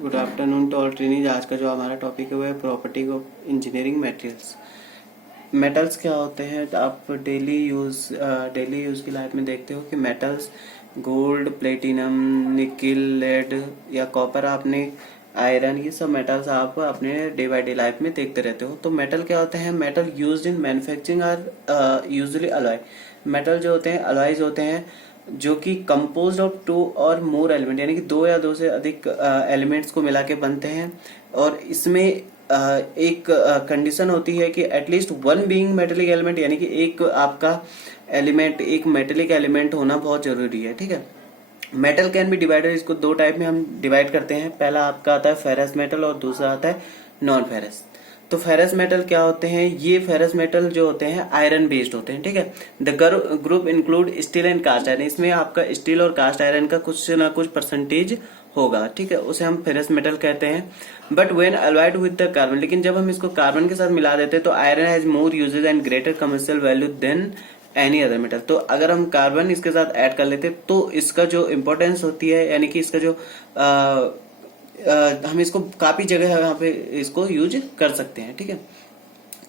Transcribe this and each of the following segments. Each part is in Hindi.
Good afternoon to all trainees. आज का जो हमारा टॉपिक है वो है property of engineering materials. Metals क्या होते हैं? आप डेली यूज़ की लाइफ में देखते हो कि metals gold, platinum, nickel, lead या कॉपर, आपने आयरन, ये सब मेटल्स आप अपने डे बाई डे लाइफ में देखते रहते हो। तो मेटल क्या होते हैं? Metal used in manufacturing are usually alloy. Metal जो होते हैं अलॉयज होते हैं जो कि कंपोज्ड ऑफ टू और मोर एलिमेंट, यानी कि दो या दो से अधिक एलिमेंट्स को मिला के बनते हैं। और इसमें एक कंडीशन होती है कि at least one being metallic element, यानी कि एक आपका एलिमेंट, एक मेटेलिक एलिमेंट होना बहुत जरूरी है। ठीक है। मेटल कैन बी डिवाइडेड, इसको दो टाइप में हम डिवाइड करते हैं। पहला आपका आता है फेरस मेटल और दूसरा आता है नॉन फेरस। तो फेरस मेटल क्या होते हैं? ये फेरस मेटल जो होते हैं आयरन बेस्ड होते हैं। ठीक है। The group include steel and cast iron. इसमें आपका स्टील और कास्ट आयरन का कुछ ना कुछ परसेंटेज होगा। ठीक है, उसे हम फेरस मेटल कहते हैं। But when allied with the carbon, लेकिन जब हम इसको कार्बन के साथ मिला देते हैं तो iron has more usages and greater commercial value than any other metal. तो अगर हम कार्बन इसके साथ ऐड कर लेते तो इसका जो इम्पोर्टेंस होती है, यानी कि इसका जो हम इसको काफी जगह यहाँ पे इसको यूज कर सकते हैं। ठीक है,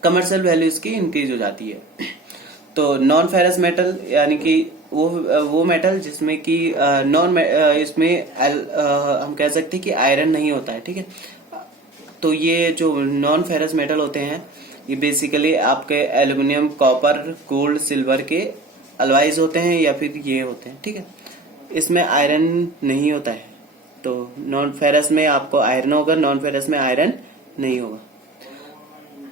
कमर्शियल वैल्यू इसकी इंक्रीज हो जाती है। तो नॉन फेरस मेटल यानी कि वो मेटल जिसमें कि इसमें हम कह सकते हैं कि आयरन नहीं होता है। ठीक है। तो ये जो नॉन फेरस मेटल होते हैं ये बेसिकली आपके एल्यूमिनियम, कॉपर, गोल्ड, सिल्वर के अलॉयज होते हैं या फिर ये होते हैं। ठीक है, इसमें आयरन नहीं होता है। तो नॉन फेरस में आपको आयरन होगा, नॉन फेरस में आयरन नहीं होगा।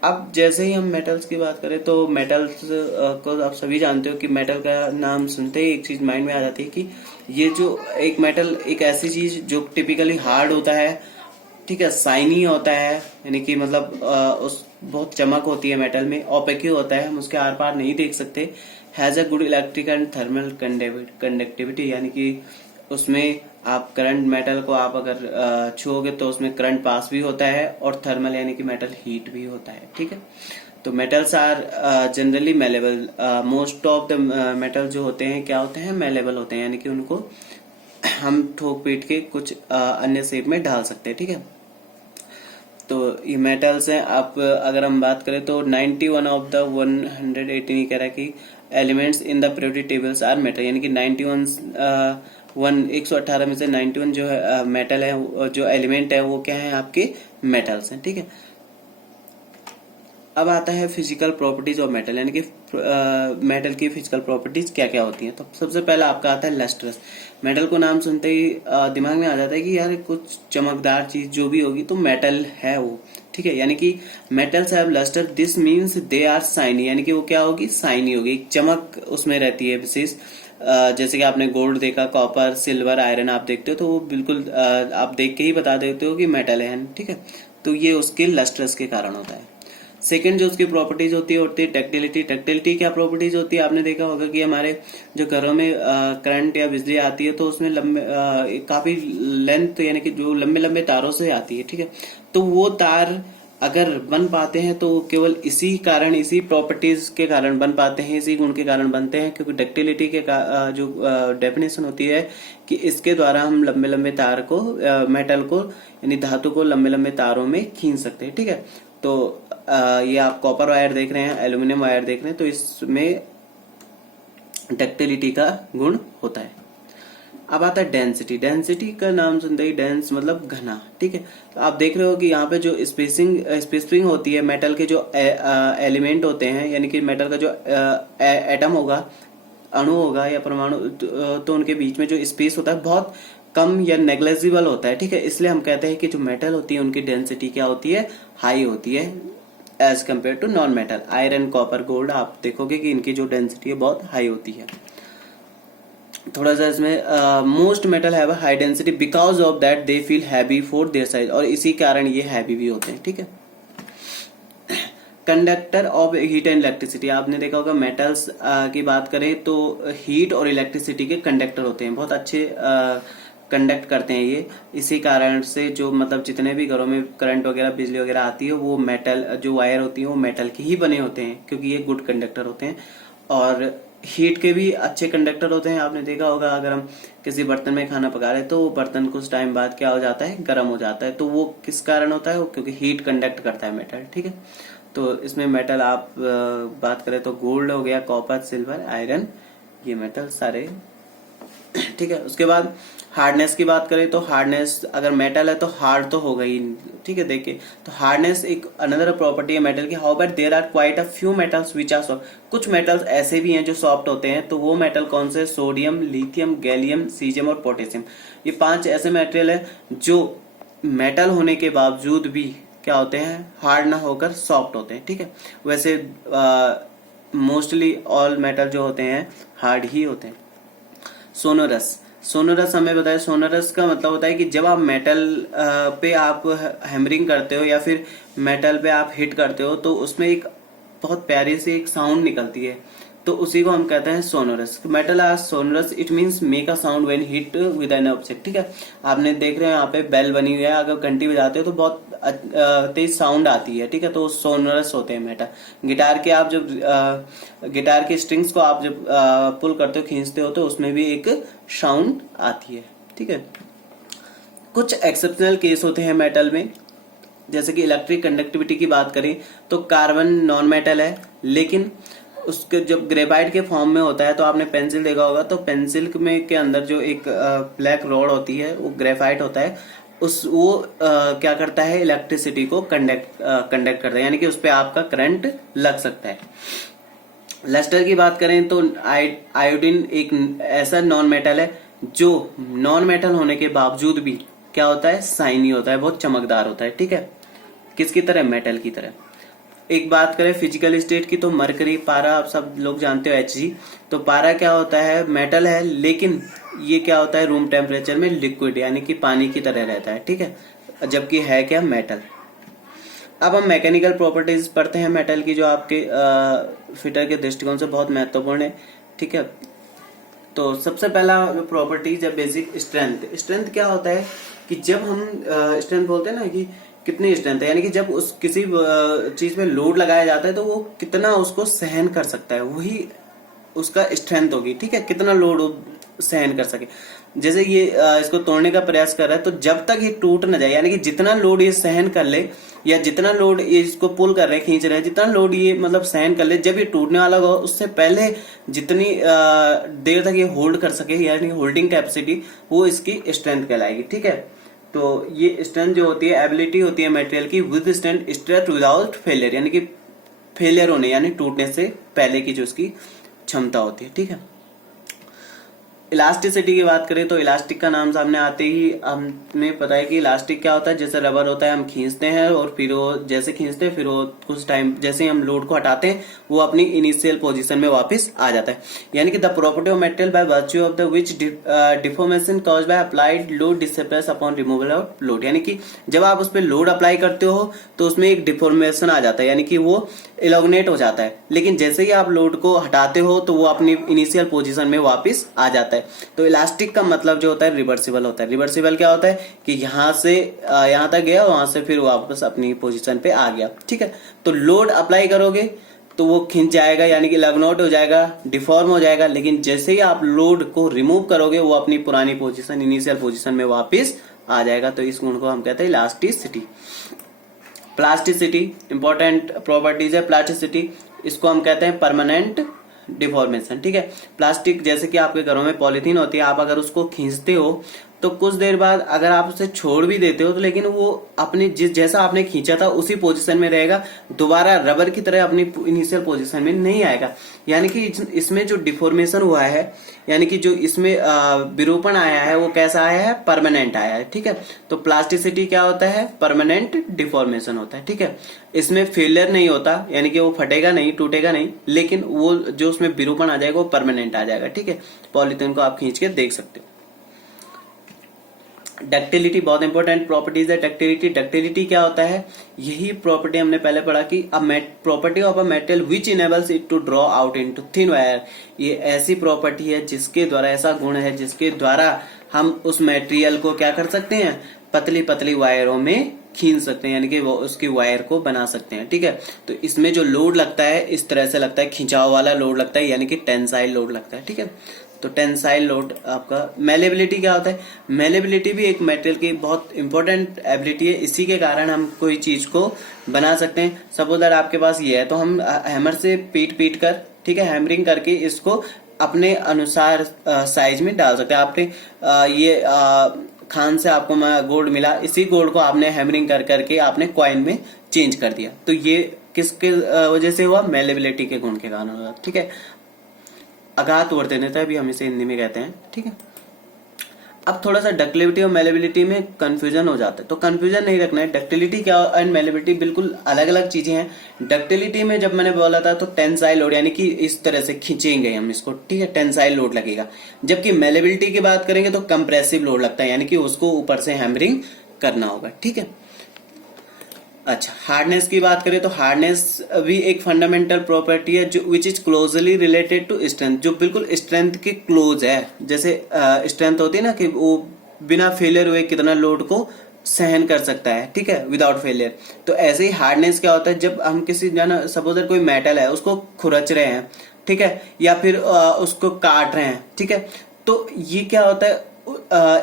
अब जैसे ही हम मेटल्स की बात करें तो मेटल्स को आप सभी जानते हो कि मेटल का नाम सुनते ही एक चीज माइंड में आ जाती है कि ये जो एक मेटल एक ऐसी चीज जो टिपिकली हार्ड होता है, ठीक है, साइनी होता है, यानी कि मतलब उस बहुत चमक होती है मेटल में, ओपेक्यू होता है, हम उसके आर पार नहीं देख सकते। Has a good electric and thermal conductivity, यानी कि उसमें आप करंट, मेटल को आप अगर छुओगे तो उसमें करंट पास भी होता है, और थर्मल यानी कि मेटल हीट भी होता है। ठीक है। तो metals are generally malleable. Most of the metal जो होते हैं क्या होते हैं? मेलेबल होते हैं, यानी कि उनको हम ठोक पीट के कुछ अन्य शेप में ढाल सकते हैं। ठीक है। तो ये मेटल्स हैं। आप अगर हम बात करें तो 91 ऑफ द 118 कह रहा है कि elements in the periodic tables are metal, यानी कि 118 में से 91 जो है मेटल है, जो एलिमेंट है वो क्या है? आपके मेटल्स हैं। ठीक है। अब आता है फिजिकल प्रॉपर्टीज ऑफ मेटल, यानी कि मेटल की फिजिकल प्रॉपर्टीज क्या क्या होती हैं। तो सबसे पहला आपका आता है लस्ट्रस। मेटल को नाम सुनते ही दिमाग में आ जाता है कि यार कुछ चमकदार चीज जो भी होगी तो मेटल है वो। ठीक है, यानी कि metals have lustre, this means they are shiny, यानी कि वो क्या होगी? साइनी होगी, एक चमक उसमें रहती है विशेष। जैसे कि आपने गोल्ड देखा, कॉपर, सिल्वर, आयरन आप देखते हो तो वो बिल्कुल आप देख के ही बता देते हो कि मेटल है। ठीक है, तो ये उसके लस्ट्रस के कारण होता है। सेकंड जो उसकी प्रॉपर्टीज होती है टेक्टिलिटी। टेक्टिलिटी क्या प्रॉपर्टीज होती है? आपने देखा होगा कि हमारे जो घरों में करंट या बिजली आती है तो उसमें काफी लेंथ, यानी कि जो लंबे लंबे तारों से आती है। ठीक है, तो वो तार अगर बन पाते हैं तो केवल इसी कारण, इसी प्रॉपर्टीज के कारण बन पाते हैं, इसी गुण के कारण बनते हैं, क्योंकि डक्टिलिटी के जो डेफिनेशन होती है कि इसके द्वारा हम लंबे लंबे तार को, मेटल को यानी धातु को लंबे लंबे तारों में खींच सकते हैं। ठीक है। तो ये आप कॉपर वायर देख रहे हैं, एल्यूमिनियम वायर देख रहे हैं, तो इसमें डक्टिलिटी का गुण होता है। अब आता है डेंसिटी। डेंसिटी का नाम सुनते ही डेंस मतलब घना। ठीक है, तो आप देख रहे हो कि यहाँ पे जो स्पेसिंग होती है, मेटल के जो एलिमेंट होते हैं, यानी कि मेटल का जो एटम होगा, अणु होगा या परमाणु, तो उनके बीच में जो स्पेस होता है बहुत कम या नेग्लेजिबल होता है। ठीक है, इसलिए हम कहते हैं कि जो मेटल होती है उनकी डेंसिटी क्या होती है? हाई होती है as compare to non metal. Iron, copper, gold आप देखोगे कि इनकी जो डेंसिटी है बहुत हाई होती है। थोड़ा सा इसमें most metal have high density because of that they feel heavy for their size, और इसी कारण ये हैवी भी होते हैं। ठीक है। Conductor of heat and electricity. आपने देखा होगा मेटल्स की बात करें तो हीट और इलेक्ट्रिसिटी के कंडक्टर होते हैं, बहुत अच्छे कंडक्ट करते हैं ये। इसी कारण से जो मतलब जितने भी घरों में करंट वगैरह, बिजली वगैरह आती है, वो मेटल जो वायर होती है वो मेटल की ही बने होते हैं, क्योंकि ये गुड कंडक्टर होते हैं। और हीट के भी अच्छे कंडक्टर होते हैं। आपने देखा होगा अगर हम किसी बर्तन में खाना पका रहे तो वो बर्तन कुछ टाइम बाद क्या हो जाता है, गर्म हो जाता है। तो वो किस कारण होता है, वो क्योंकि हीट कंडक्ट करता है मेटल, ठीक है। तो इसमें मेटल आप बात करें तो गोल्ड हो गया, कॉपर, सिल्वर, आयरन, ये मेटल सारे, ठीक है। उसके बाद हार्डनेस की बात करें तो हार्डनेस, अगर मेटल है तो हार्ड तो होगा ही, ठीक है। देखिए तो हार्डनेस एक अनदर प्रॉपर्टी है मेटल की। However there are quite a few metals which are soft, कुछ मेटल्स ऐसे भी हैं जो सॉफ्ट होते हैं। तो वो मेटल कौन से, सोडियम, लिथियम, गैलियम, सीजियम और पोटेशियम, ये 5 ऐसे मेटेरियल है जो मेटल होने के बावजूद भी क्या होते हैं, हार्ड ना होकर सॉफ्ट होते हैं, ठीक है। वैसे मोस्टली ऑल मेटल जो होते हैं हार्ड ही होते हैं। सोनोरस, सोनोरस हमें बताया, सोनोरस का मतलब होता है कि जब आप मेटल पे आप हैमरिंग करते हो या फिर मेटल पे आप हिट करते हो तो उसमें एक बहुत प्यारी सी एक साउंड निकलती है, तो उसी को हम कहते हैं sonorous. Metal are sonorous, it means make a sound when hit with an object, ठीक है। आपने देख रहे हो यहाँ पे बेल बनी हुई है, अगर घंटी बजाते हो तो बहुत तेज साउंड आती है, ठीक है। तो सोनोरस होते हैं मेटल। गिटार के आप जब गिटार के स्ट्रिंग्स को आप जब पुल करते हो, खींचते हो, तो उसमें भी एक साउंड आती है, ठीक है। कुछ एक्सेप्शनल केस होते हैं मेटल में, जैसे कि इलेक्ट्रिक कंडक्टिविटी की बात करें तो कार्बन नॉन मेटल है, लेकिन उसके जब ग्रेफाइट के फॉर्म में होता है, तो आपने पेंसिल देखा होगा, तो पेंसिल में के अंदर जो एक ब्लैक रॉड होती है वो ग्रेफाइट होता है, वो क्या करता है, इलेक्ट्रिसिटी को कंडक्ट करता है, यानी कि उस पर आपका करंट लग सकता है। लस्टर की बात करें तो आयोडीन एक ऐसा नॉन मेटल है जो नॉन मेटल होने के बावजूद भी क्या होता है, शाइनी होता है, बहुत चमकदार होता है, ठीक है। किसकी तरह, मेटल की तरह। एक बात करें फिजिकल स्टेट की तो मरकरी, पारा, आप सब लोग जानते हो Hg। तो पारा क्या होता है, मेटल है, लेकिन ये क्या होता है, रूम टेम्परेचर में लिक्विड यानी कि पानी की तरह रहता है, ठीक है, जबकि है क्या, मेटल। अब हम मैकेनिकल प्रॉपर्टीज पढ़ते हैं मेटल की, जो आपके फिटर के दृष्टिकोण से बहुत महत्वपूर्ण है, ठीक है। तो सबसे पहला प्रॉपर्टीज है बेसिक स्ट्रेंथ। स्ट्रेंथ क्या होता है कि जब हम स्ट्रेंथ बोलते हैं ना कि कितनी स्ट्रेंथ है, यानी कि जब उस किसी चीज पे लोड लगाया जाता है तो वो कितना उसको सहन कर सकता है, वही उसका स्ट्रेंथ होगी, ठीक है, कितना लोड सहन कर सके। जैसे ये इसको तोड़ने का प्रयास कर रहा है, तो जब तक ये टूट न जाए, यानी कि जितना लोड ये सहन कर ले, या जितना लोड ये इसको पुल कर रहे हैं, खींच रहे हैं, जितना लोड ये मतलब सहन कर ले, जब ये टूटने वाला हो उससे पहले जितनी देर तक ये होल्ड कर सके, यानी होल्डिंग कैपेसिटी, वो इसकी स्ट्रेंथ कहलाएगी, ठीक है। तो ये स्ट्रेंथ जो होती है, एबिलिटी होती है मटेरियल की with strength stretch without failure, यानी कि फेलियर होने यानी टूटने से पहले की जो इसकी क्षमता होती है, ठीक है। इलास्टिसिटी की बात करें तो इलास्टिक का नाम सामने आते ही हमें पता है कि इलास्टिक क्या होता है, जैसे रबर होता है, हम खींचते हैं और फिर वो जैसे खींचते हैं, फिर वो कुछ टाइम जैसे ही हम लोड को हटाते हैं वो अपनी इनिशियल पोजीशन में वापस आ जाता है। यानी कि the property of material by virtue of the which deformation caused by applied load disappears upon removal of load, यानी कि जब आप उस पर लोड अप्लाई करते हो तो उसमें एक डिफॉर्मेशन आ जाता है, यानी कि वो इलोगनेट हो जाता है, लेकिन जैसे ही आप लोड को हटाते हो तो वो अपनी इनिशियल पोजीशन में वापस आ जाता है। तो इलास्टिक का मतलब जो होता है रिवर्सिबल होता है। रिवर्सिबल क्या होता है कि यहां से यहां तक गया, वहां से फिर वापस अपनी पोजीशन पे आ गया, ठीक है। तो लोड अप्लाई करोगे तो वो खिंच जाएगा, यानी कि लगनोट हो जाएगा, डिफॉर्म हो जाएगा, लेकिन जैसे ही आप लोड को रिमूव करोगे वो अपनी पुरानी पोजीशन, इनिशियल पोजीशन में वापस आ जाएगा। तो इस गुण को हम कहते हैं इलास्टिसिटी। प्लास्टिसिटी इंपॉर्टेंट प्रॉपर्टीज है। प्लास्टिसिटी इसको हम कहते हैं परमानेंट डिफॉर्मेशन, ठीक है। प्लास्टिक जैसे कि आपके घरों में पॉलीथीन होती है, आप अगर उसको खींचते हो तो कुछ देर बाद अगर आप उसे छोड़ भी देते हो तो लेकिन वो अपने जैसा आपने खींचा था उसी पोजीशन में रहेगा, दोबारा रबर की तरह अपनी इनिशियल पोजीशन में नहीं आएगा। यानी कि इसमें जो डिफॉर्मेशन हुआ है, यानी कि जो इसमें विरूपण आया है, वो कैसा आया है, परमानेंट आया है, ठीक है। तो प्लास्टिसिटी क्या होता है, परमानेंट डिफॉर्मेशन होता है, ठीक है। इसमें फेलियर नहीं होता, यानी कि वो फटेगा नहीं, टूटेगा नहीं, लेकिन वो जो उसमें विरूपण आ जाएगा वो परमानेंट आ जाएगा, ठीक है। पॉलीथीन को आप खींच के देख सकते हो। डक्टिलिटी बहुत इंपॉर्टेंट प्रॉपर्टीज है। डक्टिलिटी क्या होता है, यही प्रॉपर्टी हमने पहले पढ़ा कि property of a metal which enables it to draw out into thin wire. ये ऐसी प्रॉपर्टी है जिसके द्वारा, ऐसा गुण है जिसके द्वारा हम उस मटेरियल को क्या कर सकते हैं, पतली पतली वायरों में खींच सकते हैं, यानी कि वो उसकी वायर को बना सकते हैं। ठीक है, तो इसमें जो लोड लगता है इस तरह से लगता है, खिंचाव वाला लोड लगता है, यानी कि टेंसाइल लोड लगता है। ठीक है, तो टेंसाइल लोड आपका। मेलेबिलिटी क्या होता है? मेलेबिलिटी भी एक मटेरियल की बहुत इंपॉर्टेंट एबिलिटी है, इसी के कारण हम कोई चीज को बना सकते हैं। सपोज दैट आपके पास ये है, तो हम हैमर से पीट पीट कर, ठीक है, हैमरिंग करके इसको अपने अनुसार साइज में डाल सकते हैं। आपने ये खान से आपको गोल्ड मिला, इसी गोल्ड को आपने हैमरिंग कर करके आपने कॉइन में चेंज कर दिया, तो ये किसके वजह से हुआ? मेलेबिलिटी के गुण के कारण हुआ। ठीक है, आघात वर्तनीयता भी हम इसे हिंदी में कहते हैं। ठीक है, अब थोड़ा सा डक्टिलिटी और मेलेबिलिटी में कंफ्यूजन हो जाता है, तो कंफ्यूजन नहीं रखना है। डक्टिलिटी क्या एंड मेलेबिलिटी बिल्कुल अलग अलग चीजें हैं। डक्टिलिटी में जब मैंने बोला था तो टेंसाइल लोड, यानी कि इस तरह से खींचेंगे हम इसको, ठीक है, टेंसाइल लोड लगेगा। जबकि मेलेबिलिटी की बात करेंगे तो कंप्रेसिव लोड लगता है, यानी कि उसको ऊपर से हैमरिंग करना होगा। ठीक है, अच्छा, हार्डनेस की बात करें तो हार्डनेस भी एक फंडामेंटल प्रॉपर्टी है जो which is closely related to strength, जो बिल्कुल स्ट्रेंथ के क्लोज है। जैसे स्ट्रेंथ होती है ना कि वो बिना फेलियर हुए कितना लोड को सहन कर सकता है, ठीक है, विदाउट फेलियर। तो ऐसे ही हार्डनेस क्या होता है? जब हम किसी सपोज कोई मेटल है उसको खुरच रहे हैं, ठीक है, या फिर उसको काट रहे हैं, ठीक है, तो ये क्या होता है?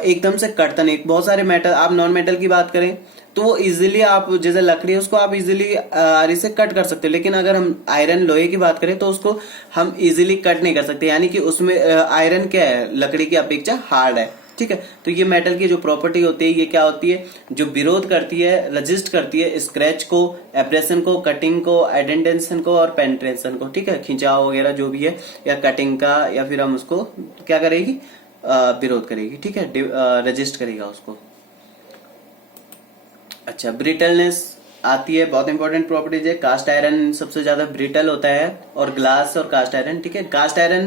एकदम से कटता नहीं। बहुत सारे मेटल, आप नॉन मेटल की बात करें तो वो इजीली, आप जैसे लकड़ी है उसको आप इजीली आरी से कट कर सकते हो, लेकिन अगर हम आयरन लोहे की बात करें तो उसको हम इजीली कट नहीं कर सकते, यानी कि उसमें आयरन क्या है? लकड़ी की अपेक्षा हार्ड है। ठीक है, तो ये मेटल की जो प्रॉपर्टी होती है ये क्या होती है? जो विरोध करती है, रजिस्ट करती है स्क्रैच को, एब्रेशन को, कटिंग को, एडेंटेशन को और पेनिट्रेशन को। ठीक है, खिंचाव वगैरह जो भी है, या कटिंग का, या फिर हम उसको क्या करेगी? विरोध करेगी। ठीक है, रजिस्ट करेगा उसको। अच्छा, ब्रिटलनेस आती है, बहुत इंपॉर्टेंट प्रॉपर्टीज है। कास्ट आयरन सबसे ज्यादा ब्रिटल होता है, और ग्लास और कास्ट आयरन। ठीक है, कास्ट आयरन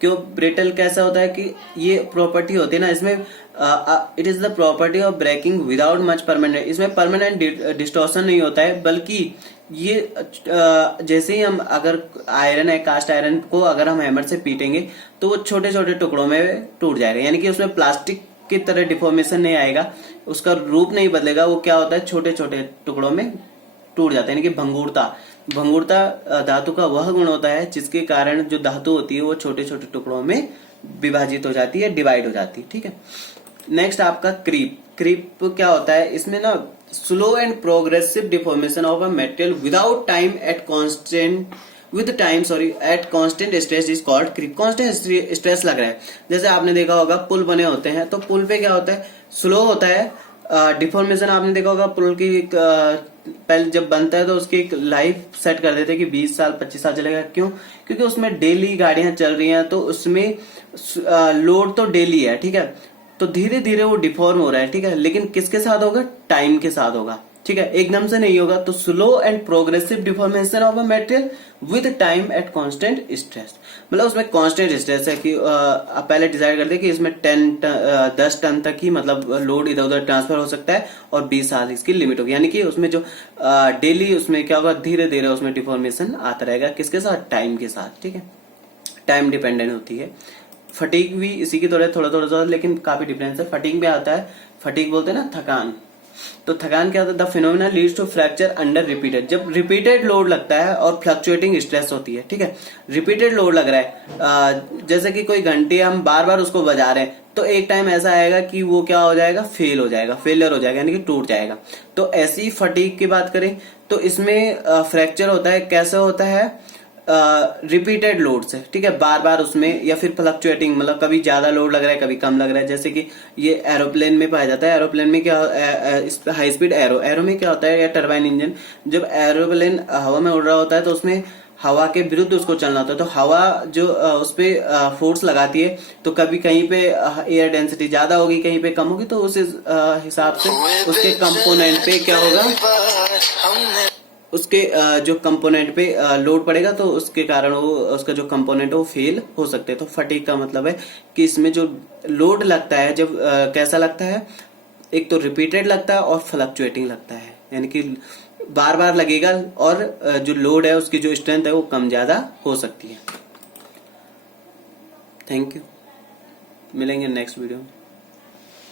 क्यों ब्रिटल कैसा होता है कि ये प्रॉपर्टी होती है ना, इसमें it is the property of breaking without much permanent. इसमें परमानेंट डिस्टॉर्शन नहीं होता है, बल्कि ये जैसे ही हम, अगर आयरन है, कास्ट आयरन को अगर हम हैमर से पीटेंगे तो वो छोटे छोटे टुकड़ों में टूट जाएगा, यानी कि उसमें प्लास्टिक की तरह डिफॉर्मेशन नहीं आएगा, उसका रूप नहीं बदलेगा। वो क्या होता है? छोटे छोटे टुकड़ों में टूट जाता है, यानी कि भंगुरता। भंगुरता धातु का वह गुण होता है जिसके कारण जो धातु होती है वो छोटे छोटे टुकड़ों में विभाजित हो जाती है, डिवाइड हो जाती है। ठीक है, नेक्स्ट आपका क्रीप। क्रीप क्या होता है? इसमें ना slow and progressive deformation of a material without time at constant at constant stress is called creep. Constant stress लग रहा है, जैसे आपने देखा होगा पुल बने होते हैं, तो पुल पे क्या होता है? स्लो होता है डिफॉर्मेशन। आपने देखा होगा पुल की पहले जब बनता है तो उसकी एक लाइफ सेट कर देते हैं कि 20 साल 25 साल चलेगा। क्यों? क्योंकि उसमें डेली गाड़ियां चल रही हैं, तो उसमें लोड तो डेली है, ठीक है, तो धीरे धीरे वो डिफॉर्म हो रहा है। ठीक है, लेकिन किसके साथ होगा? टाइम के साथ होगा। ठीक है, एकदम से नहीं होगा। तो slow and progressive deformation of a material with time at constant stress, मतलब उसमें कांस्टेंट स्ट्रेस है कि आप पहले डिसाइड कर दे कि इसमें 10 टन तक ही मतलब लोड इधर उधर ट्रांसफर हो सकता है, और 20 साल इसकी लिमिट होगी, यानी कि उसमें जो डेली उसमें क्या होगा? धीरे धीरे उसमें डिफॉर्मेशन आता रहेगा। किसके साथ? टाइम के साथ। ठीक है, टाइम डिपेंडेंट होती है। फटीग भी इसी की तरह थोड़ा थोड़ा, लेकिन काफी डिफरेंस है। फटीग भी आता है, फटीग बोलते हैं ना थकान। तो थकान क्या होता है? The phenomena leads to fracture under repeated, जब रिपीटेड लोड लगता है और फ्लक्चुएटिंग स्ट्रेस होती है। ठीक है, रिपीटेड लोड लग रहा है, जैसे कि कोई घंटी हम बार बार उसको बजा रहे हैं, तो एक टाइम ऐसा आएगा कि वो क्या हो जाएगा? फेल हो जाएगा, फेलियर हो जाएगा, यानी कि टूट जाएगा। तो ऐसी फटीग की बात करें तो इसमें फ्रैक्चर होता है, कैसे होता है? रिपीटेड लोड से। ठीक है, बार बार उसमें, या फिर फ्लक्चुएटिंग, मतलब कभी ज्यादा लोड लग रहा है कभी कम लग रहा है। जैसे कि ये एरोप्लेन में पाया जाता है। एरोप्लेन में क्या, हाई स्पीड एरो में क्या होता है? या टरबाइन इंजन, जब एरोप्लेन हवा में उड़ रहा होता है तो उसमें हवा के विरुद्ध उसको चलना होता है, तो हवा जो उस पे फोर्स लगाती है, तो कभी कहीं पे एयर डेंसिटी ज्यादा होगी, कहीं पे कम होगी, तो उस हिसाब से उसके कंपोनेंट पे क्या होगा? उसके जो कंपोनेंट पे लोड पड़ेगा, तो उसके कारण वो उसका जो कंपोनेंट है वो फेल हो सकते हैं। तो फटीग का मतलब है कि इसमें जो लोड लगता है, जब कैसा लगता है? एक तो रिपीटेड लगता है और फ्लक्चुएटिंग लगता है, यानी कि बार बार लगेगा, और जो लोड है उसकी जो स्ट्रेंथ है वो कम ज्यादा हो सकती है। थैंक यू, मिलेंगे नेक्स्ट वीडियो में।